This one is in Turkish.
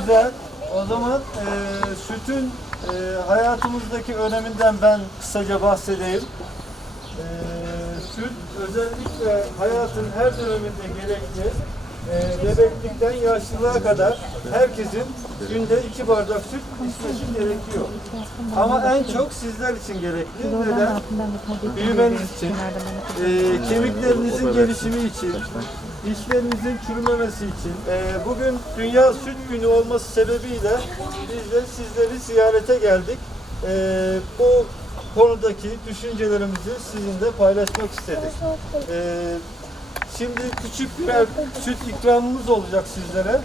Güzel. O zaman e, sütün e, hayatımızdaki öneminden ben kısaca bahsedeyim. E, süt özellikle hayatın her döneminde gerekli. E, bebeklikten yaşlılığa kadar herkesin günde iki bardak süt içmesi gerekiyor. Ama en çok sizler için gerekli. Neden? Büyümeniz için, e, kemiklerinizin gelişimi için, dişlerinizin çürümemesi için. E, bugün Dünya Süt Günü olması sebebiyle biz de sizleri ziyarete geldik. E, bu konudaki düşüncelerimizi sizinle paylaşmak istedik. E, şimdi küçük birer süt ikramımız olacak sizlere.